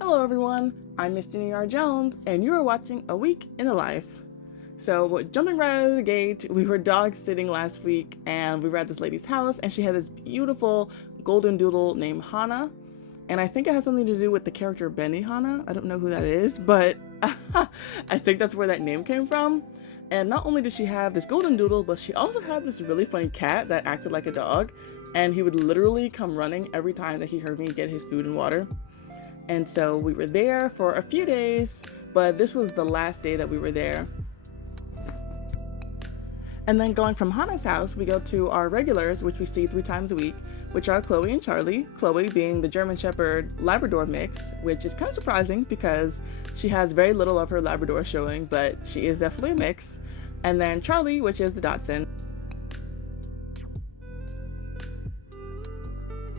Hello everyone, I'm Miss Ginny R Jones, and you are watching A Week in the Life. So, jumping right out of the gate, we were dog sitting last week, and we were at this lady's house, and she had this beautiful golden doodle named Hannah, and I think it has something to do with the character Benny Hanna. I don't know who that is, but I think that's where that name came from. And not only did she have this golden doodle, but she also had this really funny cat that acted like a dog, and he would literally come running every time that he heard me get his food and water. And so we were there for a few days, but this was the last day that we were there. And then going from Hannah's house, we go to our regulars, which we see 3 times a week, which are Chloe and Charlie. Chloe being the German Shepherd Labrador mix, which is kind of surprising because she has very little of her Labrador showing, but she is definitely a mix. And then Charlie, which is the Dachshund.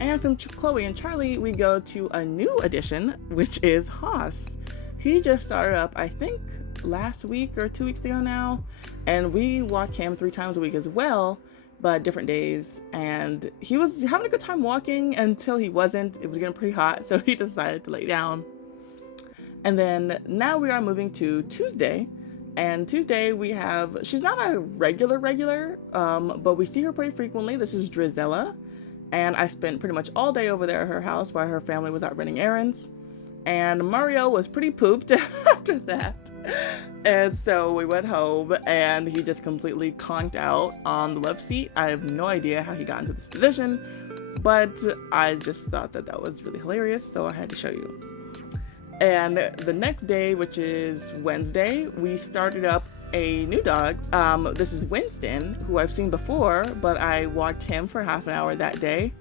And from Chloe and Charlie, we go to a new addition, which is Haas. He just started up, I think, last week or 2 weeks ago now, and we walk him 3 times a week as well, but different days. And he was having a good time walking until he wasn't. It was getting pretty hot, so he decided to lay down. And then now we are moving to Tuesday. And Tuesday we have, she's not a regular, but we see her pretty frequently. This is Drizella. And I spent pretty much all day over there at her house while her family was out running errands. And Mario was pretty pooped after that. And so we went home and he just completely conked out on the love seat. I have no idea how he got into this position, but I just thought that that was really hilarious, so I had to show you. And the next day, which is Wednesday, we started up a new dog. This is Winston, who I've seen before, but I walked him for half an hour that day.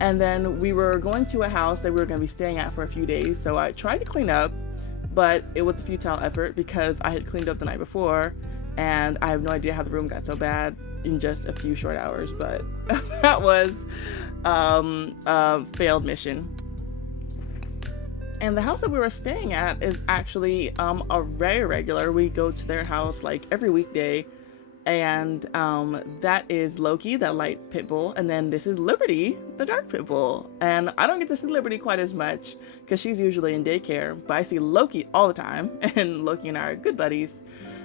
And then we were going to a house that we were going to be staying at for a few days, so I tried to clean up, but it was a futile effort because I had cleaned up the night before, and I have no idea how the room got so bad in just a few short hours, but that was a failed mission. And the house that we were staying at is actually a very regular. We go to their house like every weekday. And that is Loki, that light pit bull. And then this is Liberty, the dark pit bull. And I don't get to see Liberty quite as much because she's usually in daycare. But I see Loki all the time. And Loki and I are good buddies.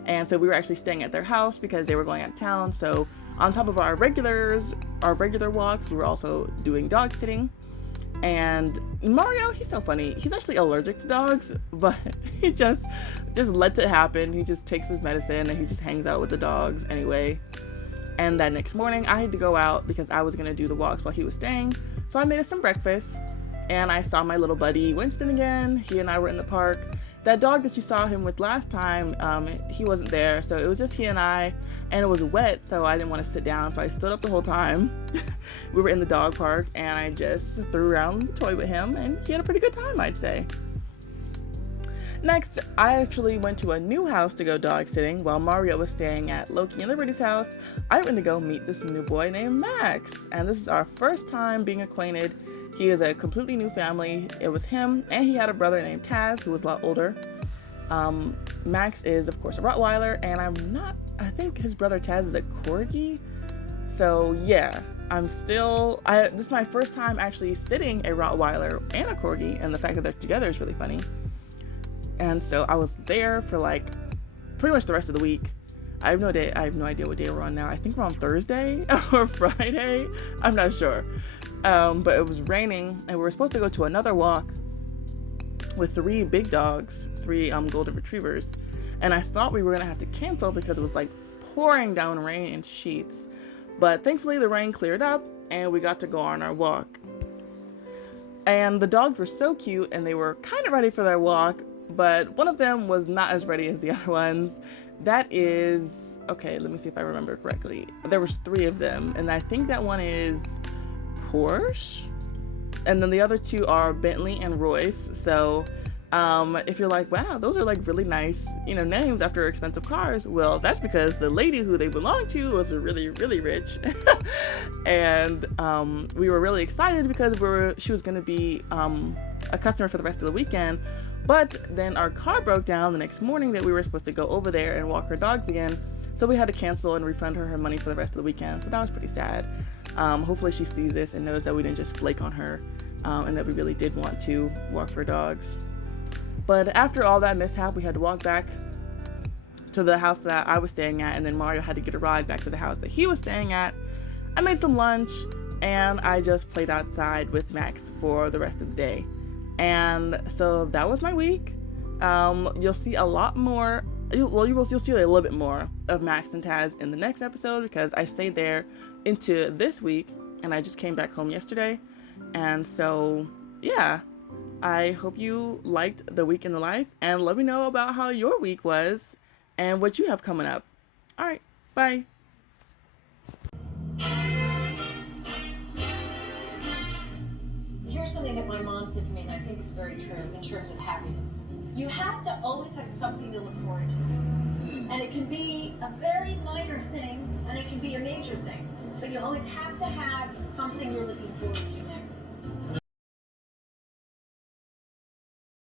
And so we were actually staying at their house because they were going out of town. So on top of our regular walks, we were also doing dog sitting. And Mario, he's so funny. He's actually allergic to dogs, but he just lets it happen. He just takes his medicine and he just hangs out with the dogs anyway. And that next morning, I had to go out because I was going to do the walks while he was staying. So I made us some breakfast and I saw my little buddy Winston again. He and I were in the park. That dog that you saw him with last time, he wasn't there. So it was just he and I, and it was wet, so I didn't want to sit down. So I stood up the whole time. We were in the dog park and I just threw around the toy with him and he had a pretty good time, I'd say. Next, I actually went to a new house to go dog sitting while Mario was staying at Loki and Liberty's house. I went to go meet this new boy named Max, and this is our first time being acquainted. He is a completely new family. It was him, and he had a brother named Taz, who was a lot older. Max is, of course, a Rottweiler, and I think his brother Taz is a Corgi. So yeah, this is my first time actually sitting a Rottweiler and a Corgi, and the fact that they're together is really funny. And so I was there for like pretty much the rest of the week. I have no idea what day we're on now. I think we're on Thursday or Friday. I'm not sure. But it was raining and we were supposed to go to another walk with 3 big dogs, 3 golden retrievers. And I thought we were going to have to cancel because it was like pouring down rain in sheets. But thankfully the rain cleared up and we got to go on our walk. And the dogs were so cute and they were kind of ready for their walk, but one of them was not as ready as the other ones. That is, okay, let me see if I remember correctly. There was 3 of them, and I think that one is Porsche, and then the other 2 are Bentley and Royce. So if you're like, wow, those are like really nice, names after expensive cars, well, that's because the lady who they belonged to was really, really rich. And we were really excited because she was going to be a customer for the rest of the weekend. But then our car broke down the next morning that we were supposed to go over there and walk her dogs again. So we had to cancel and refund her money for the rest of the weekend. So that was pretty sad. Hopefully she sees this and knows that we didn't just flake on her, and that we really did want to walk her dogs. But after all that mishap, we had to walk back to the house that I was staying at, and then Mario had to get a ride back to the house that he was staying at. I made some lunch, and I just played outside with Max for the rest of the day. And so that was my week. You'll see a lot more. You'll see a little bit more of Max and Taz in the next episode, because I stayed there into this week, and I just came back home yesterday. And so, yeah, I hope you liked the week in the life, and let me know about how your week was and what you have coming up. All right, bye. Here's something that my mom said to me, and I think it's very true in terms of happiness. You have to always have something to look forward to. And it can be a very minor thing, and it can be a major thing. But you always have to have something you're looking forward to next.